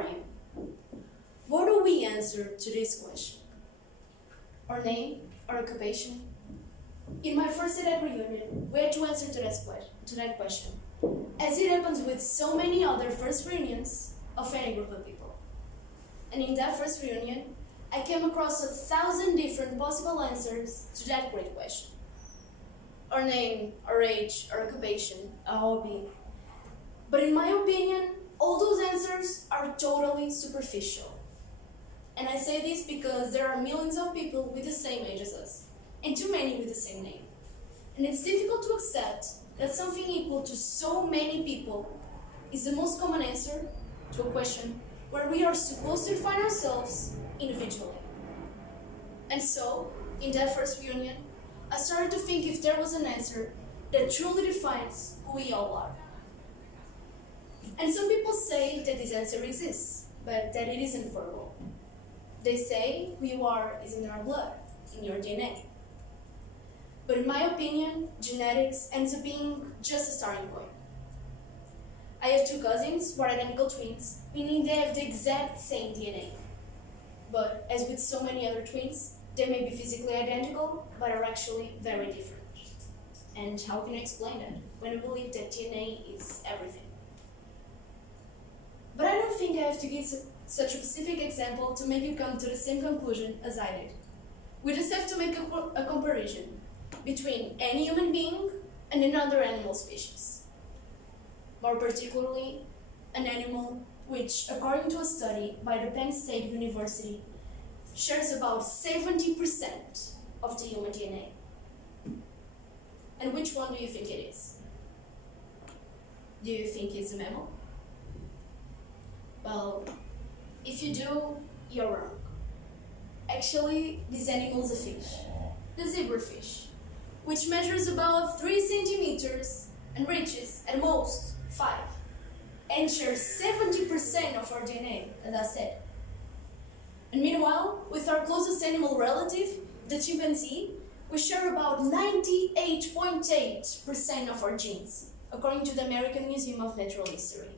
are you? What do we answer to this question? Our name, our occupation? In my first EDEC reunion, we had to answer to that question, as it happens with so many other first reunions of any group of people. And in that first reunion, I came across 1,000 different possible answers to that great question. Our name, our age, our occupation, our hobby. But in my opinion, all those answers are totally superficial. And I say this because there are millions of people with the same age as us, and too many with the same name. And it's difficult to accept that something equal to so many people is the most common answer to a question where we are supposed to define ourselves individually. And so, in that first reunion, I started to think if there was an answer that truly defines who we all are. And some people say that this answer exists, but that it isn't verbal. They say who you are is in our blood, in your DNA. But in my opinion, genetics ends up being just a starting point. I have two cousins who are identical twins, meaning they have the exact same DNA. But as with so many other twins, they may be physically identical, but are actually very different. And how can I explain that when I believe that DNA is everything? But I don't think I have to give such a specific example to make you come to the same conclusion as I did. We just have to make a comparison between any human being and another animal species. More particularly, an animal which, according to a study by the Penn State University, shares about 70% of the human DNA. And which one do you think it is? Do you think it's a mammal? Well, if you do, you're wrong. Actually, this animal is a fish, the zebrafish, which measures about 3 centimeters and reaches, at most, 5, and shares 70% of our DNA, as I said. And meanwhile, with our closest animal relative, the chimpanzee, we share about 98.8% of our genes, according to the American Museum of Natural History.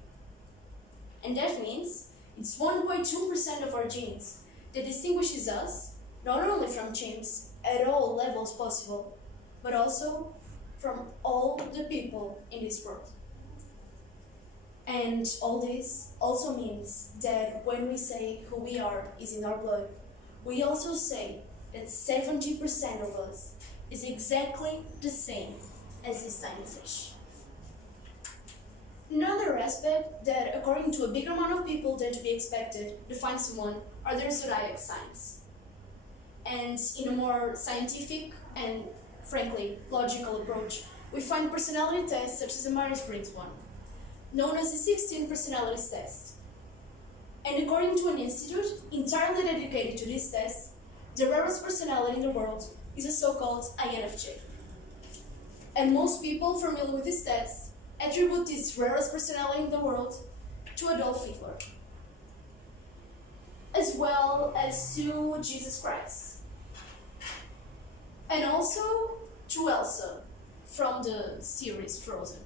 And that means it's 1.2% of our genes that distinguishes us, not only from chimps at all levels possible, but also from all the people in this world. And all this also means that when we say who we are is in our blood, we also say that 70% of us is exactly the same as this tiny fish. Another aspect that, according to a bigger amount of people than to be expected, defines someone are their zodiac signs. And in a more scientific and, frankly, logical approach, we find personality tests such as the Myers-Briggs one, known as the 16 personalities test. And according to an institute entirely dedicated to this test, the rarest personality in the world is a so-called INFJ. And most people familiar with this test attribute this rarest personality in the world to Adolf Hitler, as well as to Jesus Christ, and also to Elsa from the series Frozen.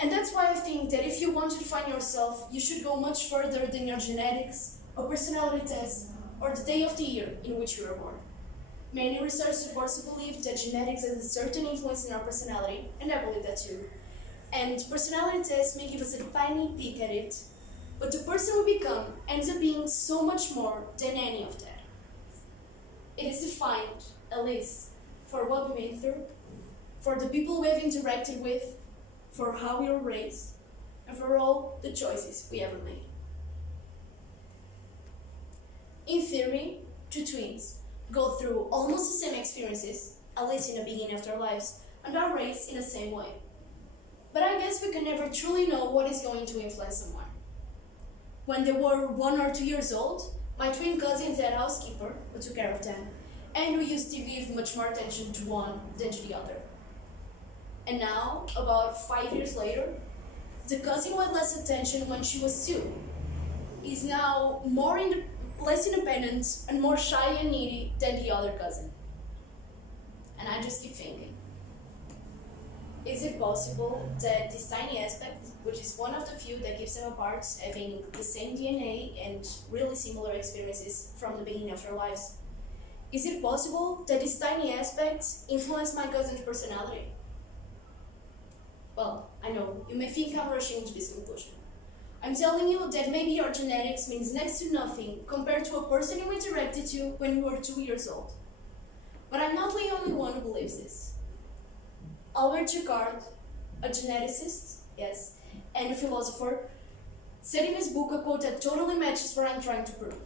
And that's why I think that if you want to define yourself, you should go much further than your genetics, a personality test, or the day of the year in which you were born. Many research supports the belief that genetics has a certain influence in our personality, and I believe that too. And personality tests may give us a tiny peek at it, but the person we become ends up being so much more than any of that. It is defined, at least, for what we've been through, for the people we have interacted with, for how we were raised, and for all the choices we ever made. In theory, two twins go through almost the same experiences, at least in the beginning of their lives, and are raised in the same way. But I guess we can never truly know what is going to influence someone. When they were 1 or 2 years old, my twin cousins had a housekeeper who took care of them, and we used to give much more attention to one than to the other. And now, about 5 years later, the cousin who had less attention when she was 2 is now less independent and more shy and needy than the other cousin. And I just keep thinking, Is it possible that this tiny aspect, which is one of the few that gives them apart, having the same DNA and really similar experiences from the beginning of their lives, is it possible that this tiny aspect influenced my cousin's personality? Well, I know, you may think I'm rushing to this conclusion. I'm telling you that maybe your genetics means next to nothing compared to a person you interacted to when you were 2 years old. But I'm not the only one who believes this. Albert Jacquard, a geneticist, yes, and a philosopher, said in his book a quote that totally matches what I'm trying to prove.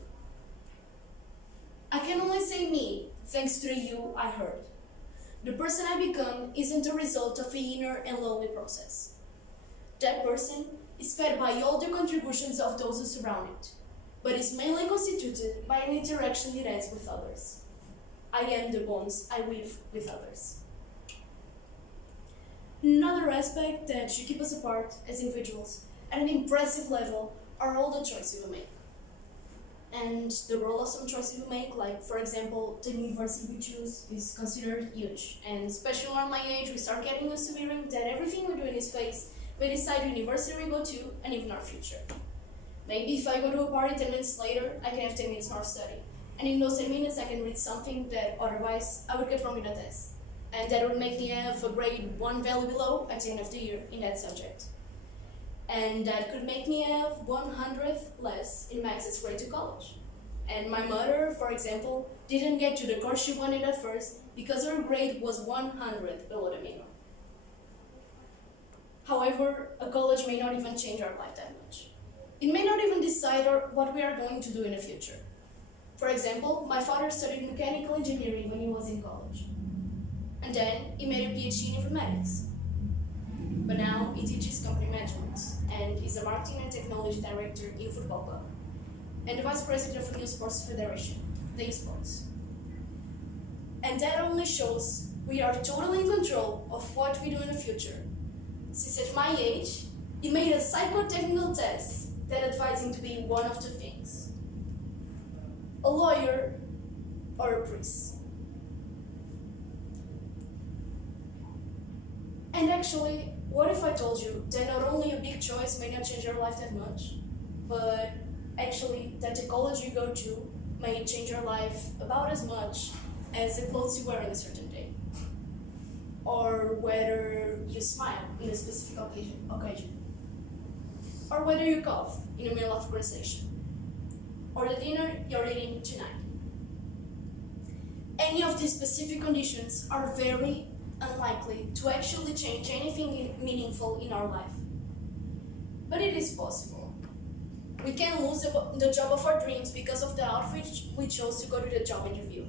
I can only say me, thanks to the you I heard. The person I become isn't a result of an inner and lonely process. That person is fed by all the contributions of those who surround it, but is mainly constituted by an interaction it has with others. I am the bonds I weave with others. Another aspect that should keep us apart as individuals at an impressive level are all the choices we make. And the role of some choices we make, like for example, the university we choose, is considered huge. And especially around my age, we start getting used to hearing that everything we do in this phase may decide the university we go to and even our future. Maybe if I go to a party 10 minutes later, I can have 10 minutes more study. And in those 10 minutes, I can read something that otherwise I would get wrong in a test. And that would make me have a grade 1 value below at the end of the year in that subject. And that could make me have 100th less in my access grade to college. And my mother, for example, didn't get to the course she wanted at first because her grade was 100 below the minimum. However, a college may not even change our life that much. It may not even decide what we are going to do in the future. For example, my father studied mechanical engineering when he was in college. And then he made a PhD in informatics. But now he teaches company management, and he's a marketing and technology director in a football club, and the vice president of a new sports federation, the esports. And that only shows we are totally in control of what we do in the future. Since at my age, he made a psychotechnical test that advised him to be one of two things: a lawyer or a priest. And actually, what if I told you that not only a big choice may not change your life that much, but actually that the college you go to may change your life about as much as the clothes you wear on a certain day, or whether you smile in a specific occasion, or whether you cough in the middle of a conversation, or the dinner you're eating tonight. Any of these specific conditions are very unlikely to actually change anything meaningful in our life. But it is possible. We can lose the job of our dreams because of the outfit we chose to go to the job interview.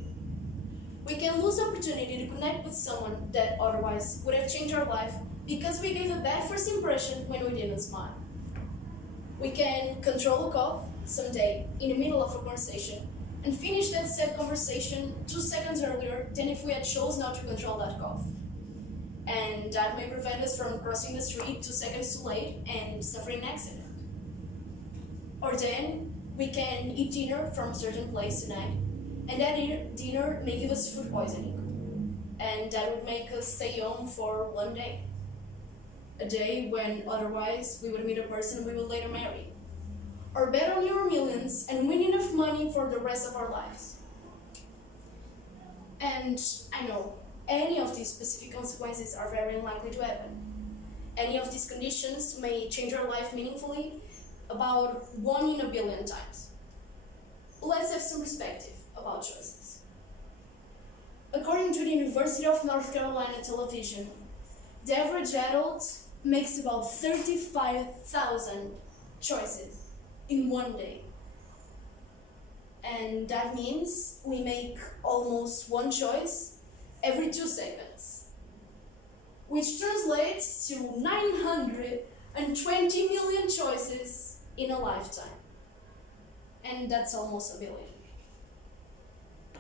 We can lose the opportunity to connect with someone that otherwise would have changed our life because we gave a bad first impression when we didn't smile. We can control a cough someday in the middle of a conversation and finish that said conversation 2 seconds earlier than if we had chose not to control that cough. And that may prevent us from crossing the street 2 seconds too late and suffering an accident. Or then, we can eat dinner from a certain place tonight, and that dinner may give us food poisoning. And that would make us stay home for 1 day. A day when otherwise we would meet a person we would later marry. Or bet on your millions and win enough money for the rest of our lives. And I know, any of these specific consequences are very unlikely to happen. Any of these conditions may change our life meaningfully about 1 in a billion times. Let's have some perspective about choices. According to the University of North Carolina television, the average adult makes about 35,000 choices in 1 day. And that means we make almost 1 choice every 2 seconds, which translates to 920 million choices in a lifetime. And that's almost a billion.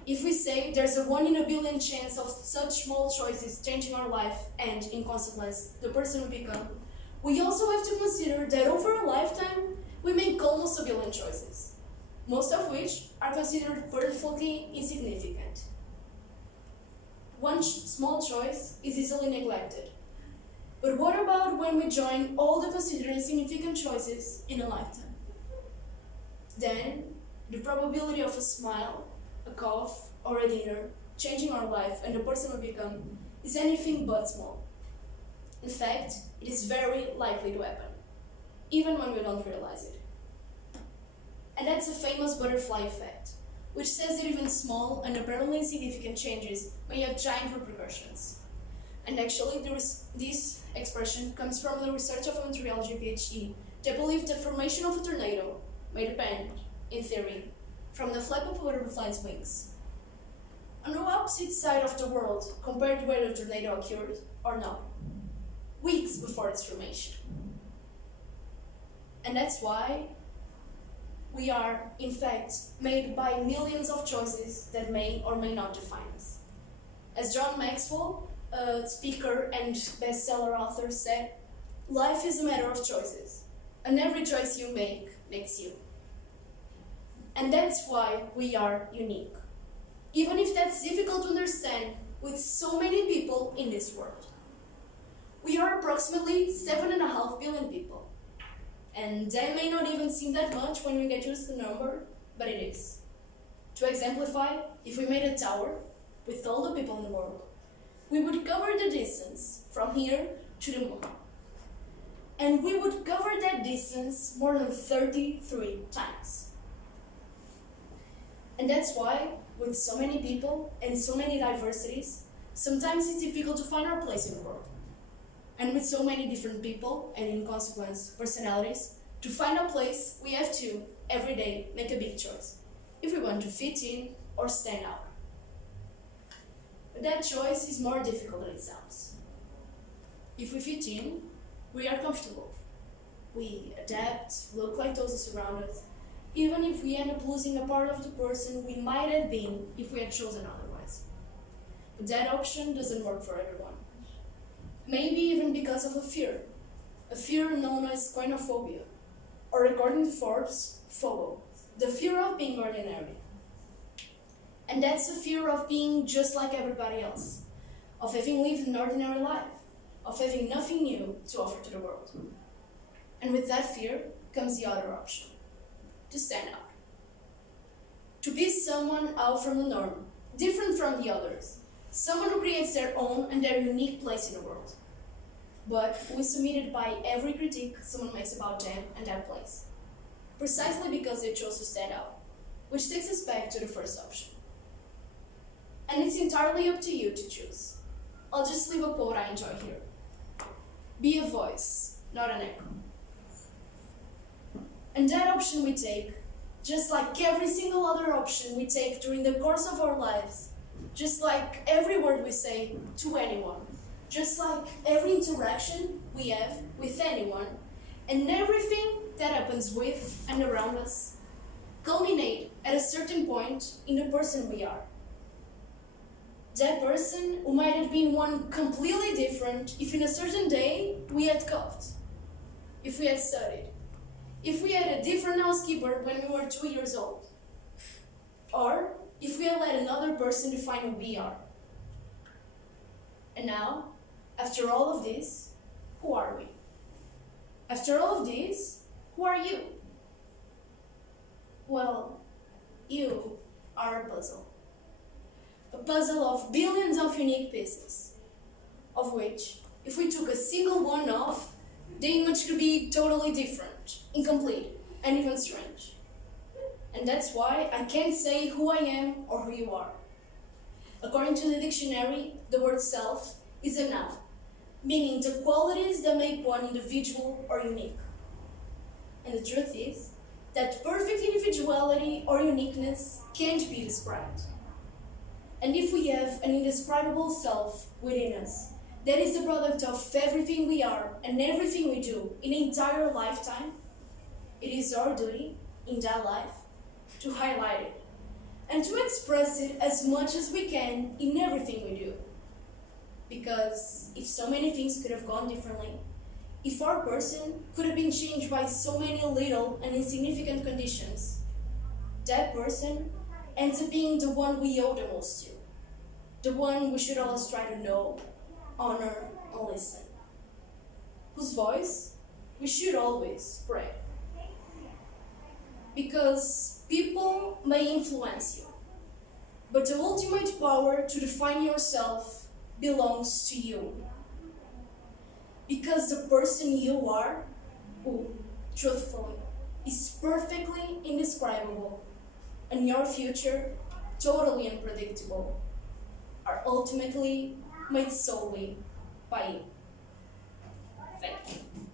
If we say there's a 1 in a billion chance of such small choices changing our life and, in consequence, the person we become, we also have to consider that over a lifetime, we make almost a billion choices, most of which are considered perfectly insignificant. 1 small choice is easily neglected, But what about when we join all the considered significant choices in a lifetime? Then, the probability of a smile, a cough, or a dinner changing our life and the person we become is anything but small. In fact, it is very likely to happen, even when we don't realize it. And that's the famous butterfly effect, which says that even small and apparently insignificant changes may have giant repercussions. And actually, this expression comes from the research of a meteorology PhD that believed the formation of a tornado may depend, in theory, from the flap of a butterfly's wings. On the opposite side of the world compared to where the tornado occurred, or not, weeks before its formation. And that's why we are, in fact, made by millions of choices that may or may not define us. As John Maxwell, a speaker and bestseller author, said, life is a matter of choices, and every choice you make makes you. And that's why we are unique, even if that's difficult to understand with so many people in this world. We are approximately 7.5 billion people, and that may not even seem that much when we get used to the number, but it is. To exemplify, if we made a tower with all the people in the world, we would cover the distance from here to the moon. And we would cover that distance more than 33 times. And that's why, with so many people and so many diversities, sometimes it's difficult to find our place in the world. And with so many different people, and in consequence, personalities, to find our place, we have to, every day, make a big choice, if we want to fit in or stand out. But that choice is more difficult than it sounds. If we fit in, we are comfortable. We adapt, look like those around us, even if we end up losing a part of the person we might have been if we had chosen otherwise. But that option doesn't work for everyone. Maybe even because of a fear known as coinophobia, or according to Forbes, FOBO, the fear of being ordinary. And that's the fear of being just like everybody else, of having lived an ordinary life, of having nothing new to offer to the world. And with that fear comes the other option, to stand out. To be someone out from the norm, different from the others, someone who creates their own and their unique place in the world, but who is submitted by every critique someone makes about them and that place, precisely because they chose to stand out, which takes us back to the first option. And it's entirely up to you to choose. I'll just leave a quote I enjoy here. Be a voice, not an echo. And that option we take, just like every single other option we take during the course of our lives, just like every word we say to anyone, just like every interaction we have with anyone, and everything that happens with and around us, culminate at a certain point in the person we are. That person who might have been one completely different if in a certain day we had coughed, if we had studied, if we had a different housekeeper when we were 2 years old, or if we had let another person define who we are. And now, after all of this, who are we? After all of this, who are you? Well, you are a puzzle. A puzzle of billions of unique pieces, of which, if we took a single one off, the image could be totally different, incomplete, and even strange. And that's why I can't say who I am or who you are. According to the dictionary, the word self is a noun, meaning the qualities that make one individual or unique. And the truth is that perfect individuality or uniqueness can't be described. And if we have an indescribable self within us, that is the product of everything we are and everything we do in an entire lifetime, it is our duty in that life to highlight it and to express it as much as we can in everything we do. Because if so many things could have gone differently, if our person could have been changed by so many little and insignificant conditions, that person ends up being the one we owe the most to, the one we should always try to know, honor, and listen. whose voice we should always spread. Because people may influence you, but the ultimate power to define yourself belongs to you. Because the person you are, who, truthfully, is perfectly indescribable, and your future, totally unpredictable, are ultimately made solely by you. Thank you.